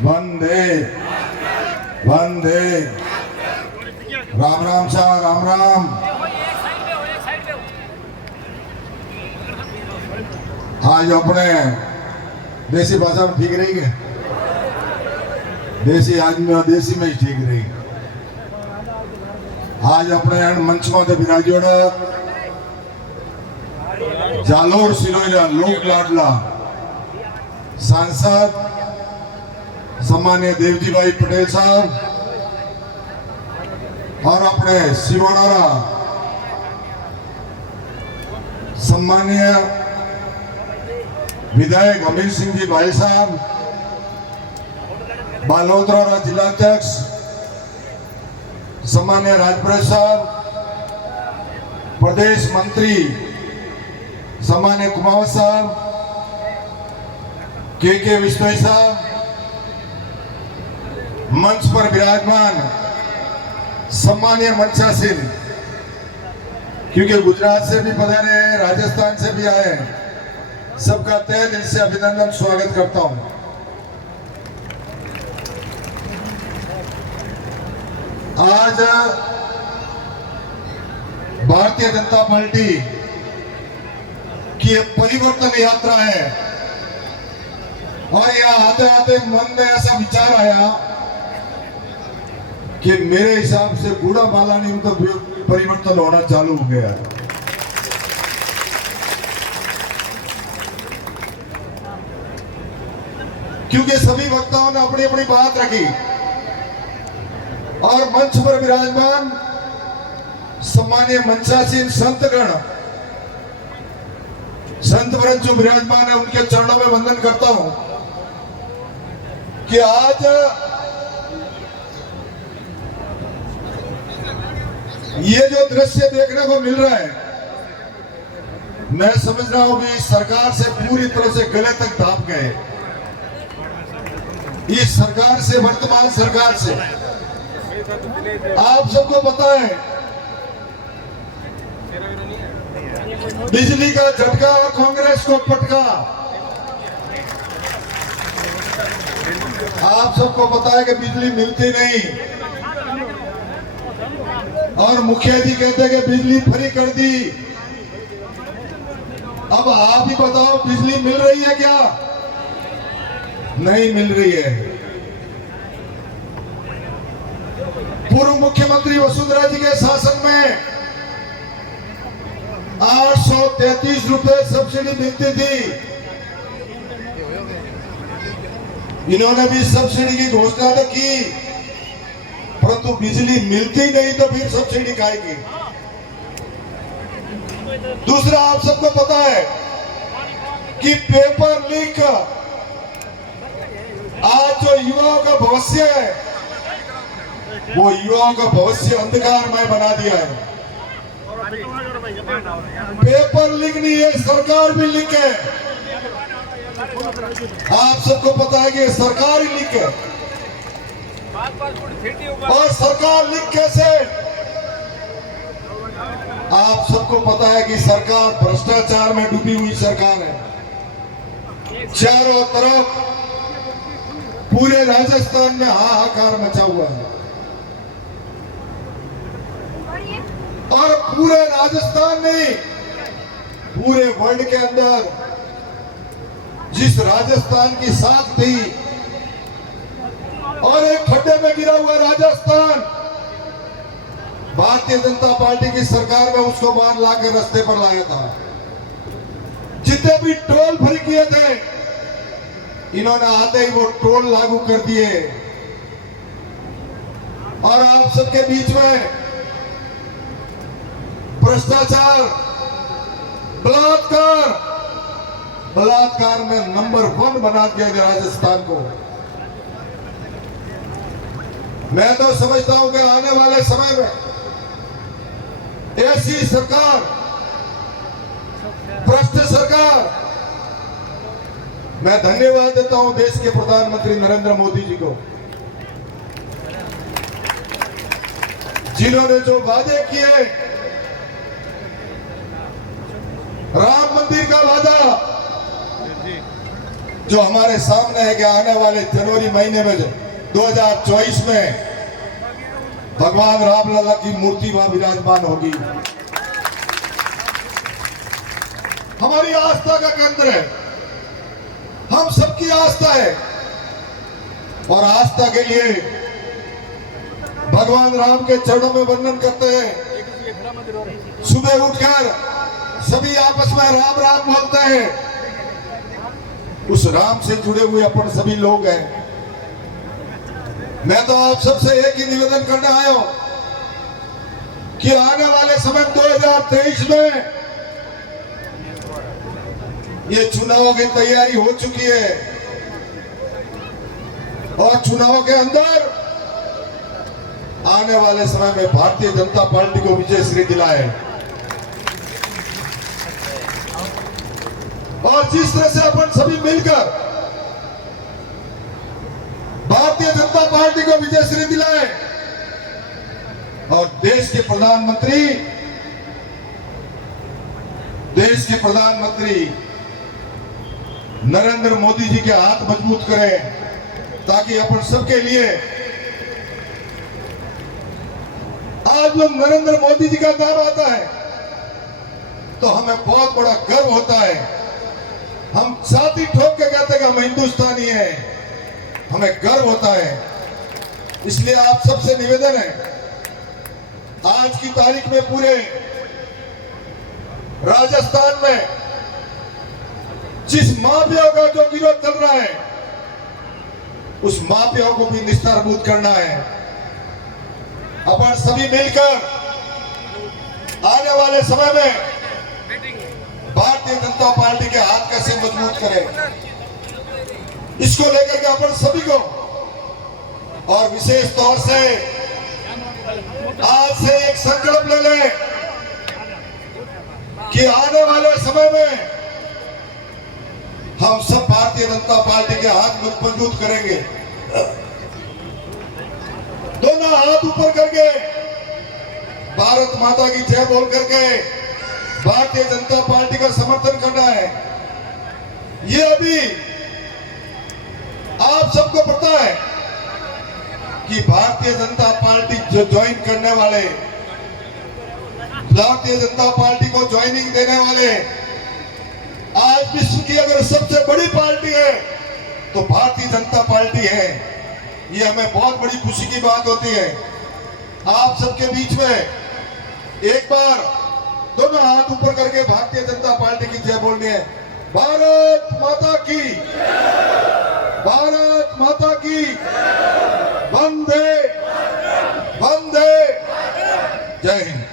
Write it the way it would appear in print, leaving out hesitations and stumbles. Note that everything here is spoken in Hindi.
वंदे वंदे। राम राम शाह, राम राम। आज अपने देसी भाषा में ठीक रही है, देसी आदमी और देसी में ही ठीक रही। आज अपने मंच में विराजोड़ा जालोर सिरोजा लोक लाडला सांसद सम्मान्य देवजी भाई पटेल साहब और अपने सिरोनारा सम्मान्य विधायक अमीर सिंह जी भाई साहब, बालोतरा जिलाध्यक्ष सम्मान्य राजपुर साहब, प्रदेश मंत्री सम्मान्य कुमावत साहब, के विश्नोई साहब, मंच पर विराजमान सम्मान्य मंचासीन, क्योंकि गुजरात से भी पधारे हैं, राजस्थान से भी आए हैं, सबका तहे दिल से अभिनंदन स्वागत करता हूं। आज भारतीय जनता पार्टी की एक परिवर्तन यात्रा है और यह आते आते मन में ऐसा विचार आया कि मेरे हिसाब से बूढ़ा बाला नहीं तो परिवर्तन होना चालू हो गया है। क्योंकि सभी वक्ताओं ने अपनी अपनी बात रखी और मंच पर विराजमान सम्मानीय मंचासीन संतगण, संत वृंद जो विराजमान है, उनके चरणों में वंदन करता हूं कि आज ये जो दृश्य देखने को मिल रहा है, मैं समझ रहा हूं कि सरकार से पूरी तरह से गले तक दाप गए। इस सरकार से, वर्तमान सरकार से आप सबको पता है बिजली का झटका और कांग्रेस को पटका। आप सबको पता है कि बिजली मिलती नहीं और मुखिया जी कहते हैं कि बिजली फ्री कर दी। अब आप ही बताओ, बिजली मिल रही है क्या? नहीं मिल रही है। पूर्व मुख्यमंत्री वसुंधरा जी के शासन में 833 रुपए सब्सिडी मिलती थी। इन्होंने भी सब्सिडी की घोषणा तो की, परंतु बिजली मिलती नहीं तो फिर सब्सिडी खाएगी। दूसरा, आप सबको पता है कि पेपर लीक आज जो युवाओं का भविष्य है, वो युवाओं का भविष्य अंधकारमय बना दिया है। पेपर लीक नहीं है, सरकार भी लीक है। आप सबको पता है कि सरकार ही लीक है। और सरकार लीक कैसे? आप सबको पता है कि सरकार भ्रष्टाचार में डूबी हुई सरकार है। चारों तरफ पूरे राजस्थान में हाहाकार मचा हुआ है और पूरे राजस्थान नहीं, पूरे वर्ल्ड के अंदर जिस राजस्थान की साख थी और एक खड्डे में गिरा हुआ राजस्थान, भारतीय जनता पार्टी की सरकार में उसको बाहर लाकर रास्ते पर लाया था। जितने भी टोल फ्री किए थे, इन्होंने आते ही वो टोल लागू कर दिए और आप सबके बीच में भ्रष्टाचार, बलात्कार में नंबर 1 बना दिया गया राजस्थान को। मैं तो समझता हूं कि आने वाले समय में ऐसी सरकार, भ्रष्ट सरकार, मैं धन्यवाद देता हूं देश के प्रधानमंत्री नरेंद्र मोदी जी को, जिन्होंने जो वादे किए, राम मंदिर का वादा, जो हमारे सामने है कि आने वाले जनवरी महीने में 2024 में भगवान रामलला की मूर्ति वहां विराजमान होगी। हमारी आस्था का केंद्र है, हम सबकी आस्था है और आस्था के लिए भगवान राम के चरणों में वंदन करते हैं। सुबह उठकर सभी आपस में राम राम बोलते हैं। उस राम से जुड़े हुए अपन सभी लोग हैं। मैं तो आप सबसे एक ही निवेदन करने आया हूं कि आने वाले समय 2023 में ये चुनाव की तैयारी हो चुकी है और चुनाव के अंदर आने वाले समय में भारतीय जनता पार्टी को विजय श्री दिलाए। और जिस तरह से अपन सभी मिलकर भारतीय जनता पार्टी को विजय श्री दिलाए और देश के प्रधानमंत्री नरेंद्र मोदी जी के हाथ मजबूत करें, ताकि अपन सबके लिए आज जब नरेंद्र मोदी जी का नाम आता है तो हमें बहुत बड़ा गर्व होता है। हम छाती ठोक के कहते हैं कि हम हिंदुस्तानी हैं, हमें गर्व होता है। इसलिए आप सबसे निवेदन है, आज की तारीख में पूरे राजस्थान में जिस माफिया का जो विरोध चल रहा है, उस माफिया को भी निस्तारभूत करना है। अपन सभी मिलकर आने वाले समय में भारतीय जनता पार्टी के हाथ कैसे मजबूत करें, इसको लेकर के अपन सभी को और विशेष तौर से आज से एक संकल्प ले लें कि आने वाले समय में हम सब भारतीय जनता पार्टी के हाथ मजबूत करेंगे। दोनों हाथ ऊपर करके भारत माता की जय बोल करके भारतीय जनता पार्टी का समर्थन करना है। ये अभी आप सबको पता है कि भारतीय जनता पार्टी जो ज्वाइन करने वाले, भारतीय जनता पार्टी को ज्वाइनिंग देने वाले आज विश्व की अगर सबसे बड़ी पार्टी है तो भारतीय जनता पार्टी है। ये हमें बहुत बड़ी खुशी की बात होती है। आप सबके बीच में एक बार दोनों हाथ ऊपर करके भारतीय जनता पार्टी की जय बोलनी है। भारत माता की, भारत माता की, वंदे वंदे, जय हिंद।